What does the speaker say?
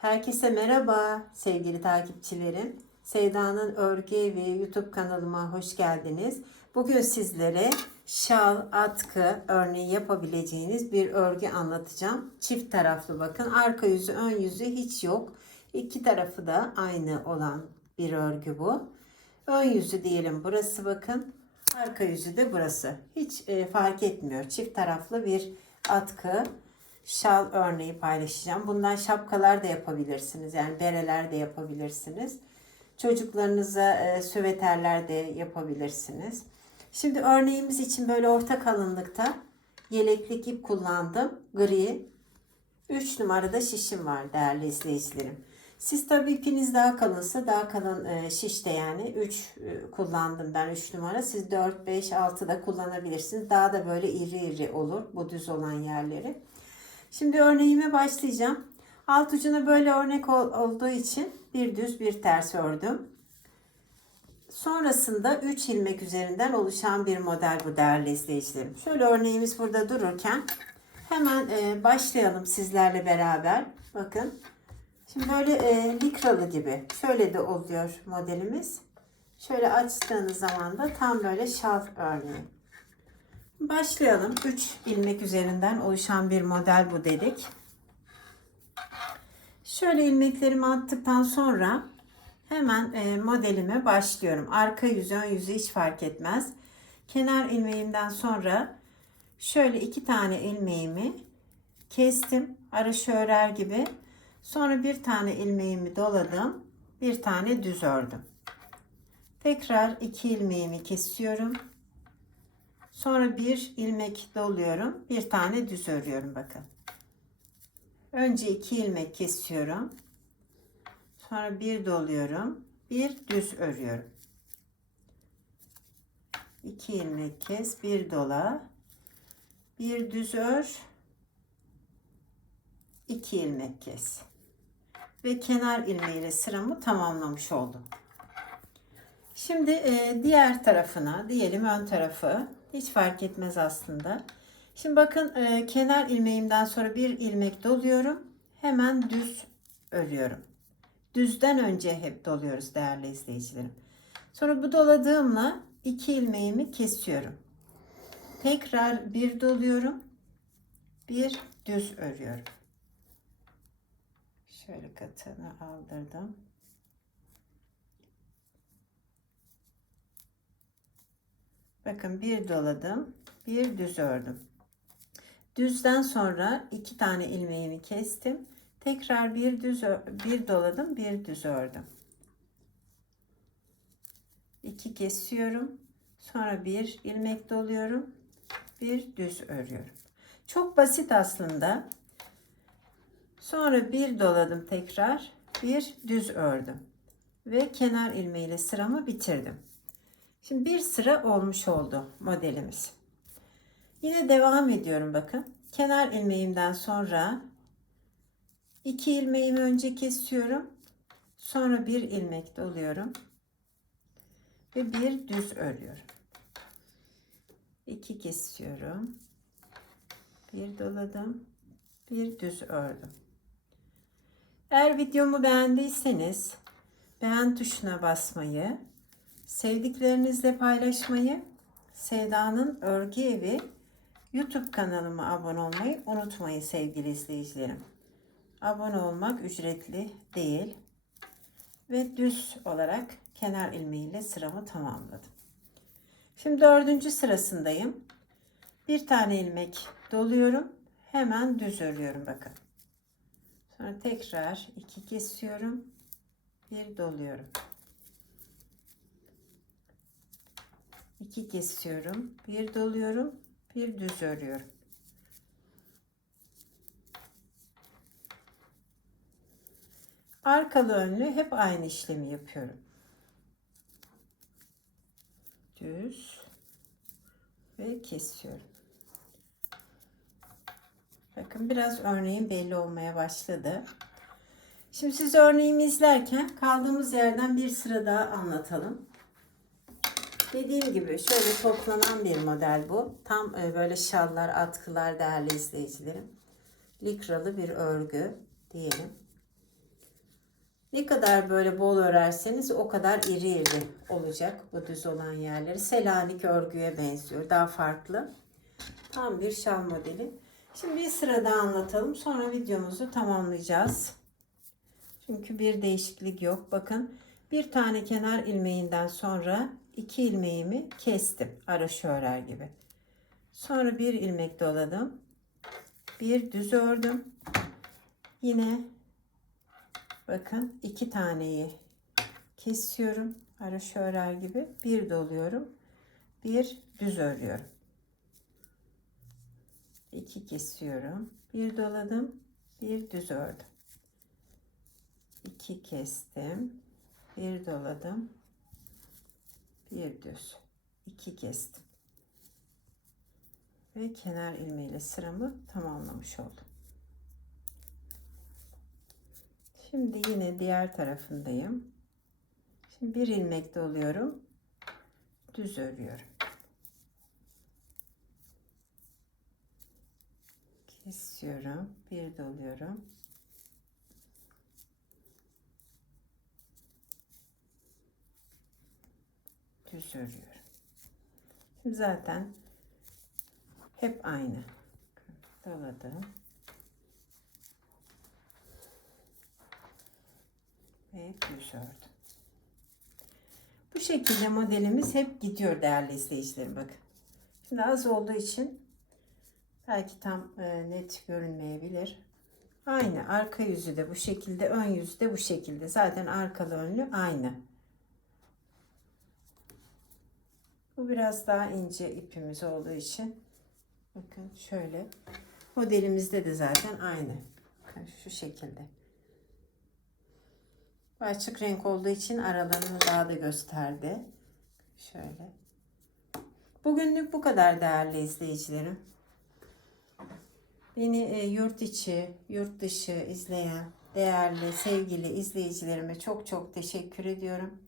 Herkese merhaba sevgili takipçilerim. Sevda'nın Örgü Evi YouTube kanalıma hoş geldiniz. Bugün sizlere şal, atkı örneği yapabileceğiniz bir örgü anlatacağım. Çift taraflı bakın. Arka yüzü, ön yüzü hiç yok. İki tarafı da aynı olan bir örgü bu. Ön yüzü diyelim burası bakın. Arka yüzü de burası. Hiç e, fark etmiyor. Çift taraflı bir atkı şal örneği paylaşacağım. Bundan şapkalar da yapabilirsiniz. Yani bereler de yapabilirsiniz. Çocuklarınıza e, süveterler de yapabilirsiniz. Şimdi örneğimiz için böyle orta kalınlıkta yeleklik ip kullandım. Gri. 3 numarada şişim var değerli izleyicilerim. Siz tabii ipiniz daha kalınsa daha kalın e, şişte yani 3 kullandım ben 3 numara. Siz 4, 5, 6 da kullanabilirsiniz. Daha da böyle iri iri olur bu düz olan yerleri. Şimdi örneğime başlayacağım. Alt ucuna böyle örnek ol- olduğu için bir düz bir ters ördüm. Sonrasında 3 ilmek üzerinden oluşan bir model bu değerli izleyicilerim. Şöyle örneğimiz burada dururken hemen e, başlayalım sizlerle beraber. Bakın. Şimdi böyle e, likralı gibi. Şöyle de oluyor modelimiz. Şöyle açtığınız zaman da tam böyle şal örneği. Başlayalım. 3 ilmek üzerinden oluşan bir model bu dedik. Şöyle ilmeklerimi attıktan sonra hemen e, modelime başlıyorum. Arka yüzü, ön yüzü hiç fark etmez. Kenar ilmeğimden sonra şöyle iki tane ilmeğimi kestim. Araşı örer gibi. Sonra bir tane ilmeğimi doladım. Bir tane düz ördüm. Tekrar iki ilmeğimi kesiyorum. Sonra bir ilmek doluyorum. Bir tane düz örüyorum bakın. Önce iki ilmek kesiyorum. Sonra bir doluyorum. Bir düz örüyorum. İki ilmek kes, bir dola. Bir düz ör. iki ilmek kes. Ve kenar ilmeğiyle sıramı tamamlamış oldum. Şimdi e, diğer tarafına diyelim ön tarafı hiç fark etmez aslında. Şimdi bakın e, kenar ilmeğimden sonra bir ilmek doluyorum. Hemen düz örüyorum. Düzden önce hep doluyoruz değerli izleyicilerim. Sonra bu doladığımla iki ilmeğimi kesiyorum. Tekrar bir doluyorum. Bir düz örüyorum. Şöyle katını aldırdım. Bakın bir doladım, bir düz ördüm. Düzden sonra iki tane ilmeğimi kestim. Tekrar bir düz bir doladım, bir düz ördüm. İki kesiyorum. Sonra bir ilmek doluyorum. Bir düz örüyorum. Çok basit aslında. Sonra bir doladım tekrar. Bir düz ördüm. Ve kenar ilmeğiyle sıramı bitirdim. Şimdi bir sıra olmuş oldu modelimiz. Yine devam ediyorum bakın. Kenar ilmeğimden sonra iki ilmeğimi önce kesiyorum. Sonra bir ilmek doluyorum. Ve bir düz örüyorum. İki kesiyorum. Bir doladım. Bir düz ördüm. Eğer videomu beğendiyseniz beğen tuşuna basmayı, sevdiklerinizle paylaşmayı, Sevda'nın Örgü Evi YouTube kanalıma abone olmayı unutmayın sevgili izleyicilerim. Abone olmak ücretli değil ve düz olarak kenar ilmeğiyle sıramı tamamladım. Şimdi dördüncü sırasındayım. Bir tane ilmek doluyorum. Hemen düz örüyorum bakın. Sonra tekrar iki kesiyorum. Bir doluyorum. 2 kesiyorum. Bir doluyorum. Bir düz örüyorum. Arkalı önlü hep aynı işlemi yapıyorum. Düz ve kesiyorum. Bakın biraz örneğin belli olmaya başladı. Şimdi siz örneğimi izlerken kaldığımız yerden bir sıra daha anlatalım. Dediğim gibi şöyle toplanan bir model bu. Tam e, böyle şallar, atkılar değerli izleyicilerim. Likralı bir örgü diyelim. Ne kadar böyle bol örerseniz o kadar iri iri olacak bu düz olan yerleri. Selanik örgüye benziyor. Daha farklı. Tam bir şal modeli. Şimdi bir sırada anlatalım. Sonra videomuzu tamamlayacağız. Çünkü bir değişiklik yok. Bakın bir tane kenar ilmeğinden sonra iki ilmeğimi kestim. Araşı örer gibi. Sonra bir ilmek doladım. Bir düz ördüm. Yine bakın iki taneyi kesiyorum. Araşı örer gibi. Bir doluyorum. Bir düz örüyorum. İki kesiyorum. Bir doladım. Bir düz ördüm. 2 kestim. Bir doladım. Bir düz. 2 kestim. Ve kenar ilmeğiyle sıramı tamamlamış oldum. Şimdi yine diğer tarafındayım. Şimdi bir ilmek doluyorum. Düz örüyorum. Kesiyorum. Bir doluyorum. Düz örüyorum. Şimdi zaten hep aynı. Doladım. Ve düz ördüm. Bu şekilde modelimiz hep gidiyor değerli izleyicilerim bakın. Şimdi az olduğu için belki tam e, net görünmeyebilir. Aynı arka yüzü de bu şekilde, ön yüzü de bu şekilde. Zaten arkalı önlü aynı. Bu biraz daha ince ipimiz olduğu için bakın şöyle modelimizde de zaten aynı. Şu şekilde. Bu açık renk olduğu için aralarını daha da gösterdi. Şöyle. Bugünlük bu kadar değerli izleyicilerim. Beni e, yurt içi, yurt dışı izleyen değerli, sevgili izleyicilerime çok çok teşekkür ediyorum.